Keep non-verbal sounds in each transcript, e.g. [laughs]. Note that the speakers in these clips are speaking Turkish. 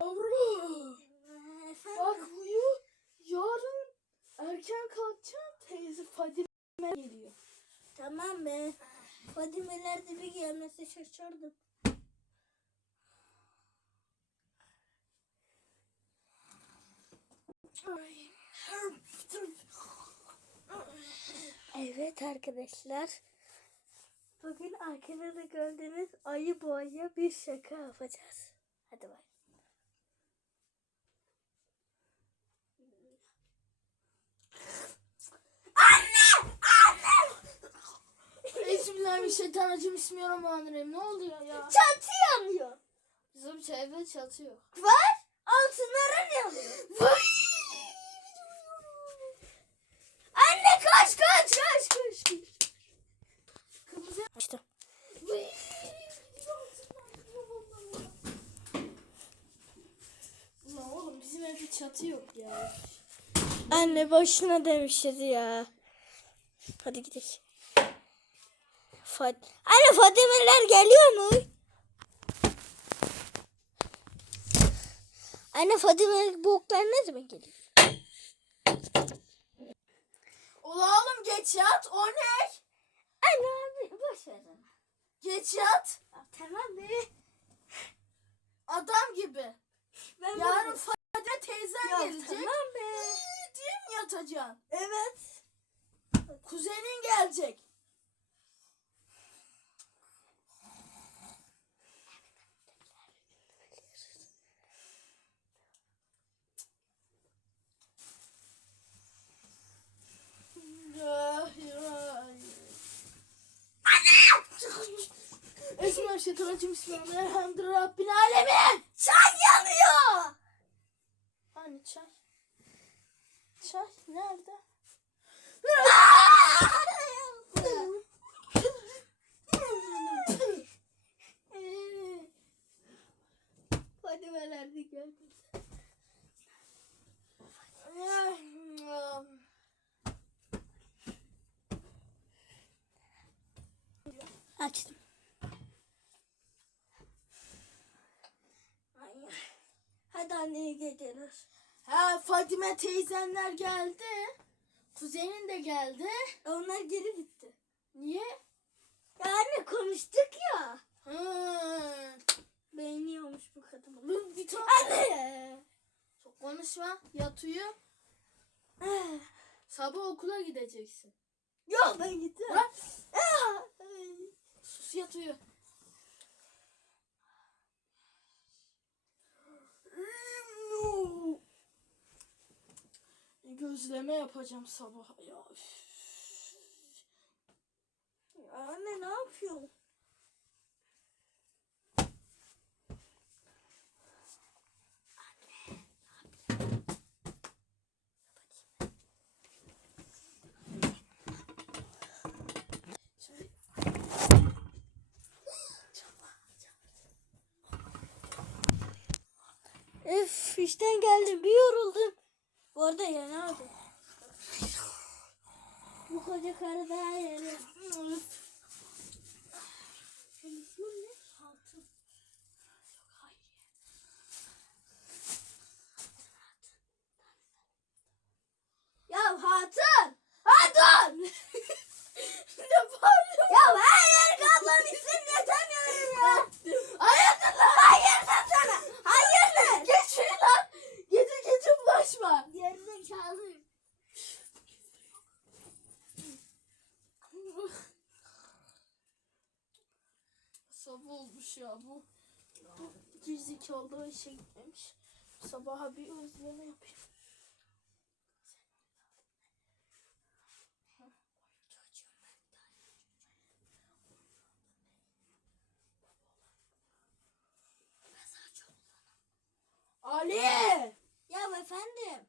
Yavrum. Bak uyu. Yarın erken kalkacağım. Teyze Fadime geliyor. Tamam be. Fadimeler de bir gelmese şaşardım. Evet arkadaşlar. Bugün arkada da gördüğünüz ayı boğaya bir şaka yapacağız. Hadi bak. Bismillahirrahmanirrahim. Bismillahirrahmanirrahim. Ne oluyor ya? Çatı yanıyor. Bizim çevre çatıyor. Var. Altınların yanıyor. Vay! Anne kaç kaç kaç kaç. kaç. Kırmızı. İşte. Vay! Ulan oğlum bizim evde çatı yok ya. Anne boşuna demişiz ya. Hadi gidelim. Fat Anne Fatimeler geliyor mu? Anne Fatime bu oklar ne zaman geliyor? Ulan oğlum geç yat. O ne? Anne abi boş ver. Geç yat. Ya, Tamam be. Adam gibi. Ben Yarın Fadime teyzen ya, gelecek. Tamam be. Diye mi yatacaksın? Evet. Kuzenin gelecek. Esma'şetanacım Bismillahirrahmanirrahim Rabbil Alemin. Çay yanıyor. Hani çay? Çay nerede? Fatimeler de geldi. Açtım. Ay, Anneye gidiyoruz. Ha Fadime teyzenler geldi. Kuzenin de geldi. Onlar geri gitti. Niye? Ya anne konuştuk ya. Hı. Beğeniyormuş bu kadını. Bu bir tane. Anne. Çok konuşma. Yat uyu. Ah, Sabah okula gideceksin. Yok ben gittim. Ah, Sus yat uyu. Gözleme yapacağım sabah ya. üf. Anne ne yapıyorsun? Öf işten geldim bir yoruldum. Bu arada abi. Bu koca karı daha yeni. Üf. Senin ismin ne? Hatun. Hayır. Ya Hatun! Hatun! ne bağırıyorsun? ya her yer kablanın ismini yetemiyorum ya. Hayırdır lan? Hayırdır sana? Hayırdır? Geç şuraya lan. Gece gece bulaşma. Gerizekalı. Ya bu. Bu gerizekalı da işe gitmemiş. Sabaha bir özleme yapayım. Ali! Ya efendim.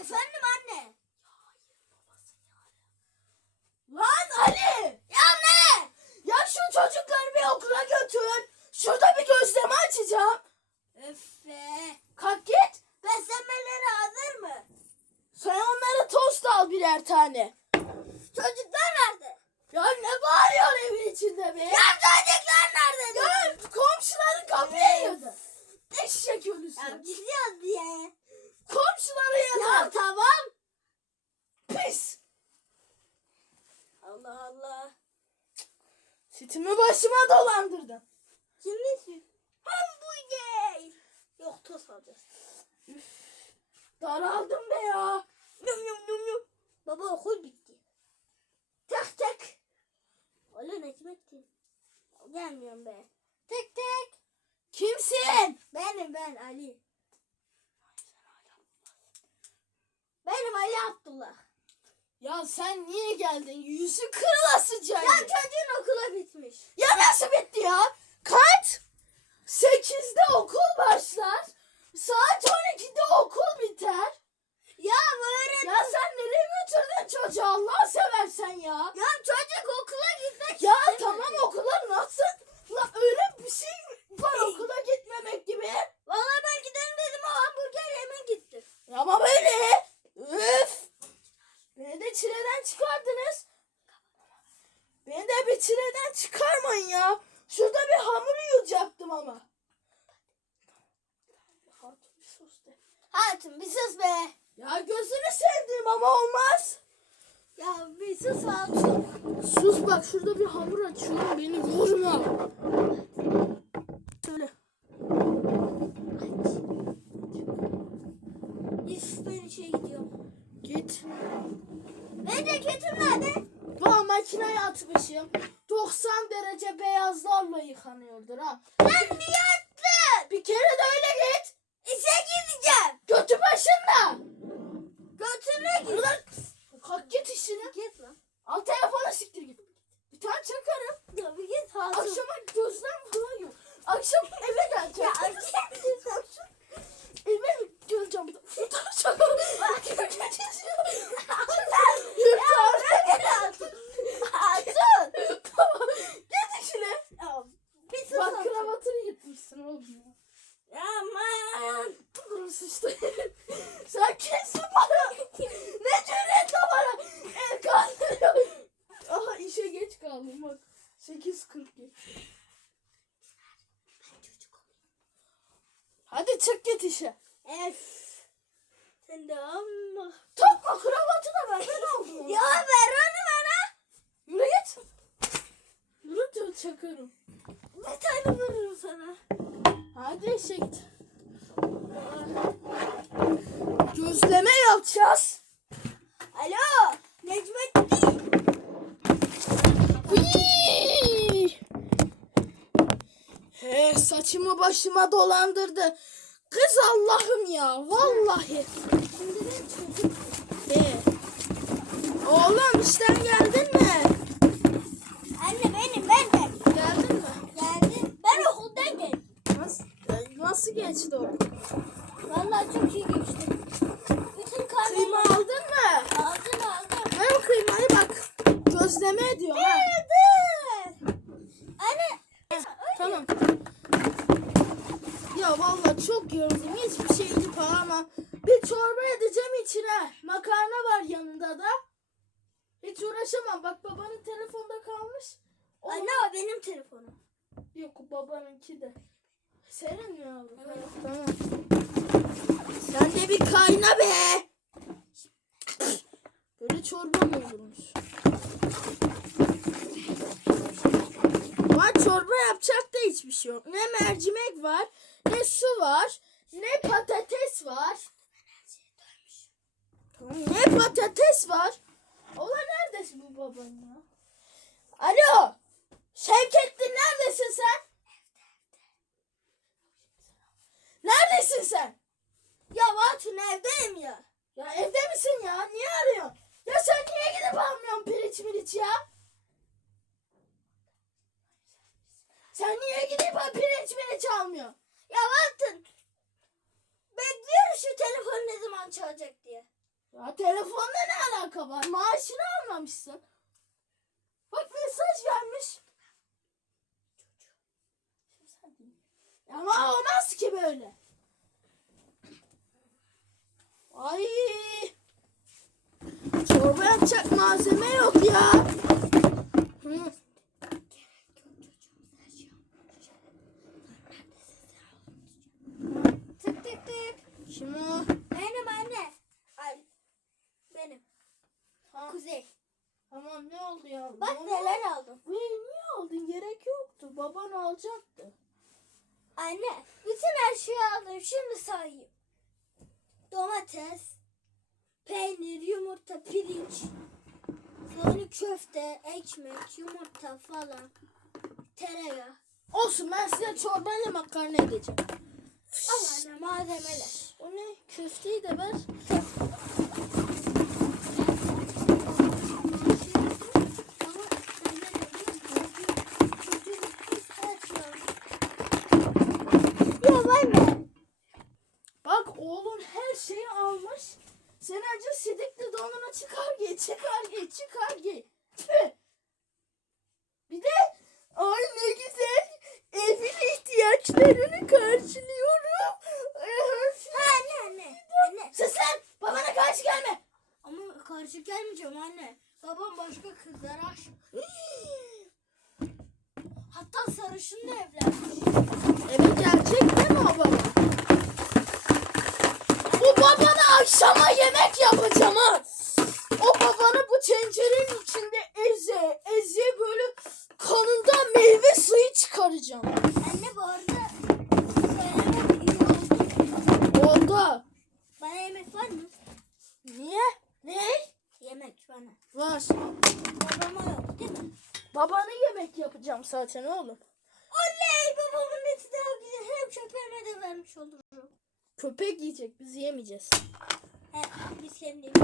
Efendim anne. Lan Ali! Ya ne? Ya şu çocukları bir okula götür. Şurada bir gözleme açacağım. Öfe. Kalk git. Beslenmeleri hazır mı? Sen onlara tost al birer tane. Çocuklar nerede? Ya ne bağırıyorsun evin içinde be? Ya çocuklar nerede? Ya komşuların kapıya yiyordu. Eşek zaten. gidiyoruz diye. Komşulara yazar. Ya tamam. Pis. Allah Allah. Sütümü başıma dolandırdın. Şu. Hamburger. Yok tost alacağız. Daraldım be ya. Yum yum yum yum. Baba okul bitti. Tak tak. Oğlum Necmettin. Gelmiyorum be. Tek tek. Kimsin? Benim ben Ali. Benim Ali Abdullah. Ya sen niye geldin? Yüzü kırılasıca. Ya çocuğun okula bitmiş. Ya nasıl bitti ya? Kaç? Sekizde okul başlar. Saat 12'de okul biter. Ya böyle Ya sen nereye götürdün çocuğu Allah seversen ya? ya çocuk okula gitmek Ya istemedi. tamam okula nasıl? La öyle bir şey mi var okula gitmemek gibi. Vallahi ben gidelim dedim o hamburger yemeye gitti. Ya Ama böyle. Üf. Beni de çileden çıkardınız. Beni de bir çileden çıkarmayın ya. Şurada bir hamur yiyecektim ama. Hatun bir sus de. Hatun bir sus be. Ya gözünü sevdim ama olmaz. Ya bir sus Hatun. Sus bak şurada bir hamur açıyorum beni vurma. Söyle. Üf ben işe gidiyorum. Git. Ne ceketim nerede? Va makineye atmışım. 90 derece beyazlarla yıkanıyordur ha. Sen 8.40. Hadi çık git işe. Ef. Sen de amma. Takma kravatı da ver. Ben ya ver onu bana. Yürü git. Yürü diyor çakıyorum. Ne tane vururum sana. Hadi işe git. Gözleme yapacağız. Alo. Necmettin. Saçımı başıma dolandırdı. Kız Allah'ım ya vallahi. Ben. He. Oğlum işten geldin mi? Anne benim ben de. Geldin mi? Geldim. Ben okuldan geldim. Nasıl, nasıl geçti o? Vallahi çok iyi geçti. Bütün karnım Kıyma aldın mı? aldın aldın. Ver o kıymayı bak. Gözleme ediyor ha. Anne. Tamam. Çok yoruldum. Hiçbir şey yok ama bir çorba edeceğim içine. Makarna var yanında da. Hiç uğraşamam. Bak babanın telefonda kalmış. O- Anne o benim telefonum. Yok babanınki de. Senin mi yavrum? Evet. Tamam. Sen de bir kayna be. Böyle çorba mı olurmuş? Var çorba yapacak da hiçbir şey yok. Ne mercimek var, ne su var, ne patates var. Ne patates var. Ola neredesin bu baban ya? Alo. Şevkettin neredesin sen? Neredesin sen? Ya Vatun evdeyim ya. Ya evde misin ya? Niye arıyorsun? Ya sen niye gidip almıyorsun piriç miriç ya? Sen niye gidip pirinç miriç almıyorsun? Ya Vatun. Bekliyorum şu çalacak diye. Ya telefonla ne alaka var? Maaşını almamışsın. Bak mesaj gelmiş. Ama olmaz ki böyle. Ay. Çorba yapacak malzeme yok ya. Hı. Tık tık Kim o? Benim anne. Ay, benim. Ha, Kuzey. tamam ne oldu ya? Bak Onu- neler aldım. Uy, niye aldın? Gerek yoktu. Baban alacaktı. Anne bütün her şeyi aldım. Şimdi sayayım. Domates, yumurta, pirinç, sonra köfte, ekmek, yumurta falan, tereyağı. Olsun ben size çorbayla makarna edeceğim. Al anne malzemeler. O ne? Köfteyi de ver. Ya var mı? Bak oğlun her şeyi almış. Sen acı sidikli donuna çıkar gel, çıkar gel, çıkar. Tüh. Bir de ay ne güzel evin ihtiyaçlarını karşılıyorum. Ha anne anne. Anne. Sus sen babana karşı gelme. Ama karşı gelmeyeceğim anne. Babam başka kızlara aşık. Hatta sarışınla evlenmiş. Evet gerçek değil mi o baba? Bu babana akşama yemek yapacağım ha. O babanı bu tencerenin içinde eze eze böyle kanından meyve suyu çıkaracağım. Anne bu arada söylemem iyi oldu. Oldu. Bana yemek var mı? Niye? Ne? Yemek bana. Var. Babama yok değil mi? Babanı yemek yapacağım zaten oğlum. Oley babamın eti daha güzel. Hem köpeğime de vermiş olurum. Köpek yiyecek biz yemeyeceğiz. He, biz kendimiz.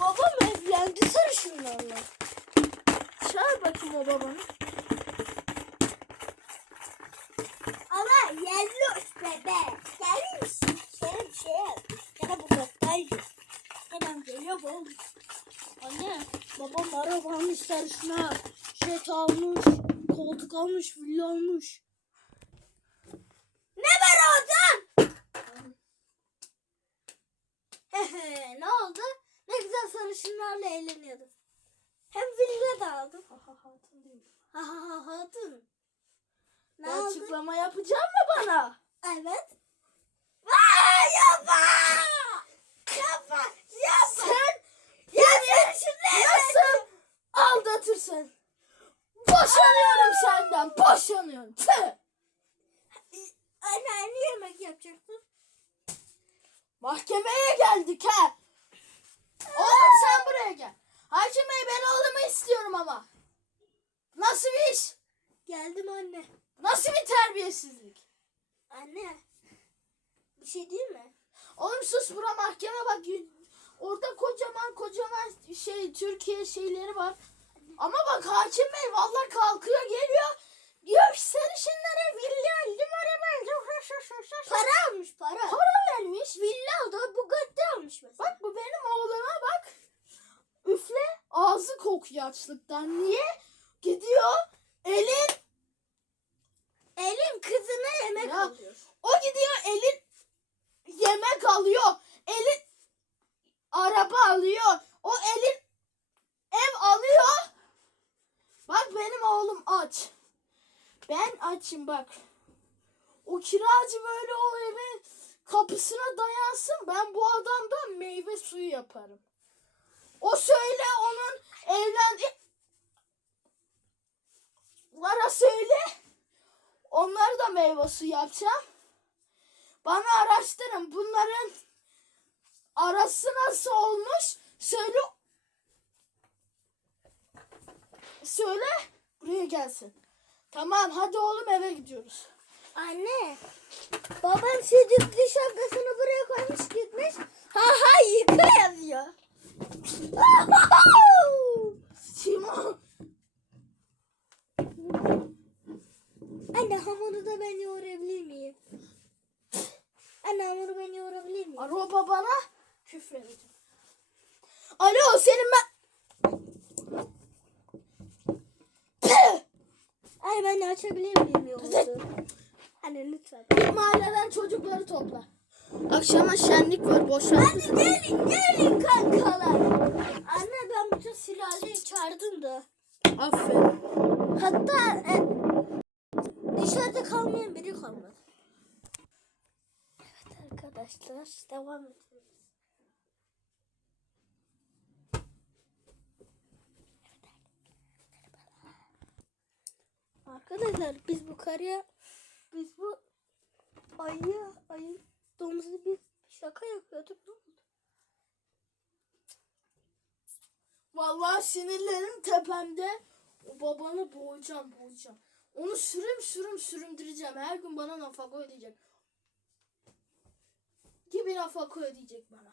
Babam evlendi sarışınlarla. Çağır bakayım o babanı. Ama yelloş bebe. Gelir misin? Sana bir şey al. Sana bu battaniye. Hemen geliyor bu. Anne, babam araba almış sarışına. Jet almış, villa almış. Ne var oradan? Hehe, [laughs] ne oldu? Ne güzel sarışınlarla eğleniyordum. Hem villa da aldım. Ha ha hatun değil. Ha ha hatun. Ne oldu? Açıklama yapacak mı bana? Evet. Aa, yapma! Yapma! Yapma! Sen Ya nasıl aldatırsın? Boşanıyorum senden, boşanıyorum. Tüh! Anne anne yemek yapacaktın. Mahkemeye geldik ha. Oğlum sen buraya gel. Hakim Bey ben oğlumu istiyorum ama. Nasıl bir iş? Geldim anne. Nasıl bir terbiyesizlik? Anne. Bir şey değil mi? Oğlum sus bura mahkeme bak. Orada kocaman kocaman şey Türkiye şeyleri var. Ama bak hakim bey vallahi kalkıyor geliyor. Diyor ki sarışınlara villa aldım araba. Para almış para. Para vermiş. Villa aldı. Bugatti almış mesela. Bak bu benim oğluma bak. Üfle ağzı kokuyor açlıktan. Niye? Gidiyor elin Elin kızına yemek Ya. alıyor. o gidiyor elin yemek alıyor. Elin araba alıyor. O elin ev alıyor. Bak benim oğlum aç. Ben açım bak. O kiracı böyle o evin kapısına dayansın. Ben bu adamdan meyve suyu yaparım. O söyle onun evlendi. Lara söyle. Onları da meyve suyu yapacağım. Bana araştırın. Bunların arası nasıl olmuş? Söyle. Söyle. Buraya gelsin. Tamam hadi oğlum eve gidiyoruz. Anne. Babam südüklü şapkasını buraya koymuş gitmiş. Ha ha yıka yazıyor. Simon. Anne hamuru da ben yoğurabilir miyim? Anne hamuru ben yoğurabilir miyim? Araba bana küfür edeceğim. Alo senin ben... Ay ben açabilir miyim yoğurdu? Anne lütfen. Bir mahalleden çocukları topla. Akşama şenlik var boşver. Hadi gelin gelin kankalar. Anne ben bütün sülaleyi çağırdım da. Aferin. Hatta e, kalmadı. Evet arkadaşlar devam ediyoruz. Arkadaşlar biz bu karıya biz bu ayı ayı domuzu bir şaka yapıyorduk ne oldu? Vallahi sinirlerim tepemde. O babanı boğacağım boğacağım. Onu sürüm sürüm süründüreceğim. Her gün bana nafaka ödeyecek. Gibi nafaka ödeyecek bana.